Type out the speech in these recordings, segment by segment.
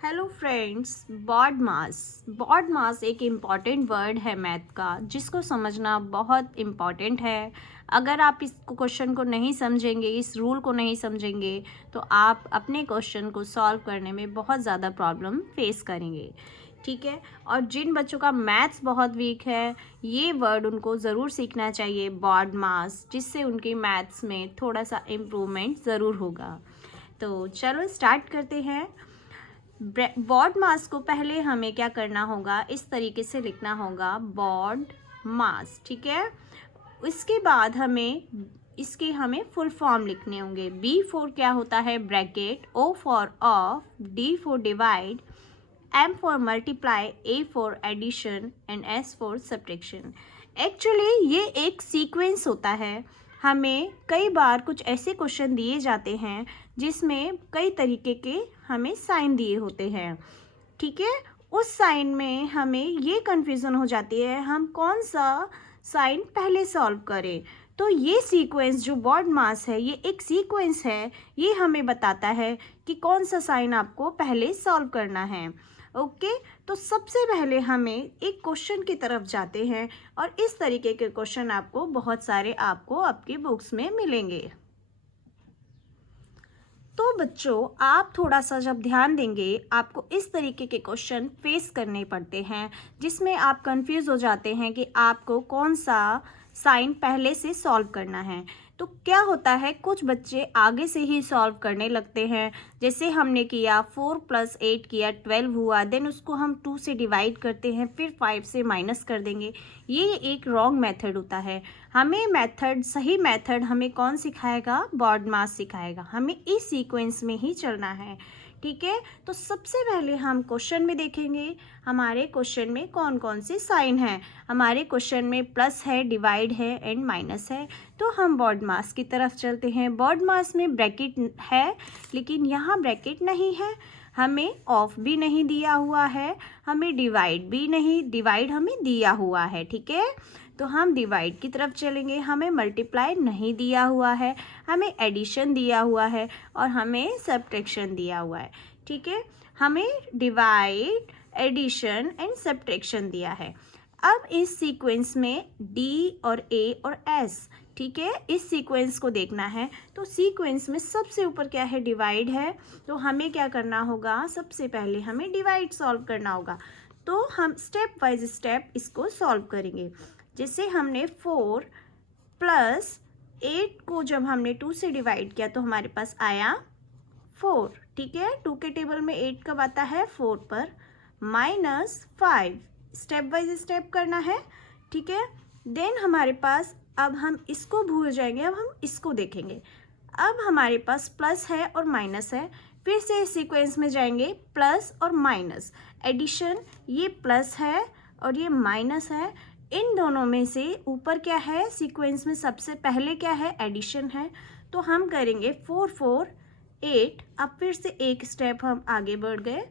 Hello friends, baud मास एक important word है math का, जिसको समझना बहुत इम्पॉर्टेंट है। अगर आप इस क्वेश्चन को नहीं समझेंगे, इस रूल को नहीं समझेंगे, तो आप अपने क्वेश्चन को सॉल्व करने में बहुत ज़्यादा प्रॉब्लम फेस करेंगे। ठीक है। और जिन बच्चों का मैथ्स बहुत वीक है, ये वर्ड उनको ज़रूर सीखना चाहिए, बॉड मास, जिससे उनकी मैथ्स में थोड़ा सा इम्प्रूवमेंट ज़रूर होगा। तो चलो स्टार्ट करते हैं। बॉड मास को पहले हमें क्या करना होगा, इस तरीके से लिखना होगा बॉड मास। ठीक है। इसके बाद हमें फुल फॉर्म लिखने होंगे। बी फॉर क्या होता है, bracket, O for of, D for divide, M for multiply, A for addition and S for subtraction. Actually ये एक सीक्वेंस होता है। हमें कई बार कुछ ऐसे क्वेश्चन दिए जाते हैं जिसमें कई तरीके के हमें साइन दिए होते हैं। ठीक है। उस साइन में हमें ये कन्फ्यूज़न हो जाती है, हम कौन सा साइन पहले सॉल्व करें। तो ये सीक्वेंस जो बॉड मास है, ये एक सीक्वेंस है। ये हमें बताता है कि कौन सा साइन आपको पहले सॉल्व करना है। ओके। तो सबसे पहले हमें एक क्वेश्चन की तरफ जाते हैं, और इस तरीके के क्वेश्चन आपको बहुत सारे आपकी बुक्स में मिलेंगे। तो बच्चों, आप थोड़ा सा जब ध्यान देंगे, आपको इस तरीके के क्वेश्चन फेस करने पड़ते हैं जिसमें आप कंफ्यूज हो जाते हैं कि आपको कौन सा साइन पहले से सॉल्व करना है। तो क्या होता है, कुछ बच्चे आगे से ही सॉल्व करने लगते हैं। जैसे हमने किया 4 + 8 किया 12 हुआ, देन उसको हम 2 से डिवाइड करते हैं, फिर 5 से माइनस कर देंगे। ये एक रॉन्ग मेथड होता है। सही मेथड हमें कौन सिखाएगा, बॉड मास सिखाएगा। हमें इस सीक्वेंस में ही चलना है। ठीक है। तो सबसे पहले हम क्वेश्चन में देखेंगे, हमारे क्वेश्चन में कौन कौन से साइन हैं। हमारे क्वेश्चन में प्लस है, डिवाइड है एंड माइनस है। तो हम बॉड मास की तरफ चलते हैं। बॉड मास में ब्रैकेट है, लेकिन यहाँ ब्रैकेट नहीं है। हमें ऑफ भी नहीं दिया हुआ है, हमें डिवाइड हमें दिया हुआ है। ठीक है। तो हम डिवाइड की तरफ चलेंगे। हमें मल्टीप्लाई नहीं दिया हुआ है, हमें एडिशन दिया हुआ है, और हमें सब्ट्रैक्शन दिया हुआ है। ठीक है। हमें डिवाइड, एडिशन एंड सब्ट्रैक्शन दिया है। अब इस सीक्वेंस में डी और ए और एस, ठीक है, इस सीक्वेंस को देखना है। तो सीक्वेंस में सबसे ऊपर क्या है, डिवाइड है। तो हमें क्या करना होगा, सबसे पहले हमें डिवाइड सॉल्व करना होगा। तो हम स्टेप बाय स्टेप इसको सॉल्व करेंगे। जैसे हमने 4 + 8 को जब हमने 2 से डिवाइड किया तो हमारे पास आया 4। ठीक है। 2 के टेबल में 8 कब आता है, 4 पर, -5। स्टेप बाय स्टेप करना है। ठीक है। देन हमारे पास, अब हम इसको भूल जाएंगे, अब हम इसको देखेंगे। अब हमारे पास प्लस है और माइनस है, फिर से सीक्वेंस में जाएंगे, प्लस और माइनस, एडिशन, ये प्लस है और ये माइनस है। इन दोनों में से ऊपर क्या है, सीक्वेंस में सबसे पहले क्या है, एडिशन है। तो हम करेंगे 4 4 8। अब फिर से एक स्टेप हम आगे बढ़ गए,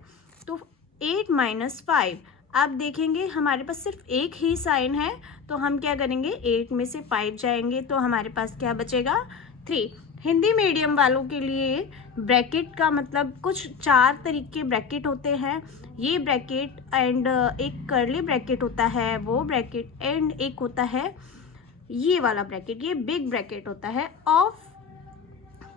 तो 8 - 5। आप देखेंगे हमारे पास सिर्फ एक ही साइन है, तो हम क्या करेंगे, 8 में से 5 जाएंगे, तो हमारे पास क्या बचेगा, 3। हिंदी मीडियम वालों के लिए ब्रैकेट का मतलब कुछ 4 तरीके ब्रैकेट होते हैं। ये ब्रैकेट एंड एक कर्ली ब्रैकेट होता है, वो ब्रैकेट, एंड एक होता है ये वाला ब्रैकेट, ये बिग ब्रैकेट होता है। ऑफ,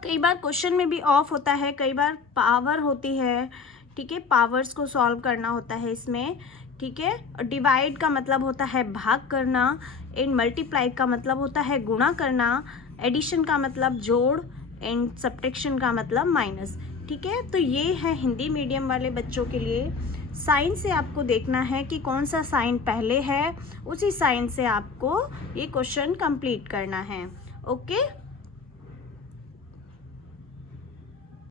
कई बार क्वेश्चन में भी ऑफ होता है, कई बार पावर होती है। ठीक है। पावर्स को सॉल्व करना होता है इसमें। ठीक है। और डिवाइड का मतलब होता है भाग करना, एंड मल्टीप्लाई का मतलब होता है गुणा करना, एडिशन का मतलब जोड़, एंड सब्ट्रैक्शन का मतलब माइनस। ठीक है। तो ये है हिंदी मीडियम वाले बच्चों के लिए। साइन से आपको देखना है कि कौन सा साइन पहले है, उसी साइन से आपको ये क्वेश्चन कंप्लीट करना है। ओके।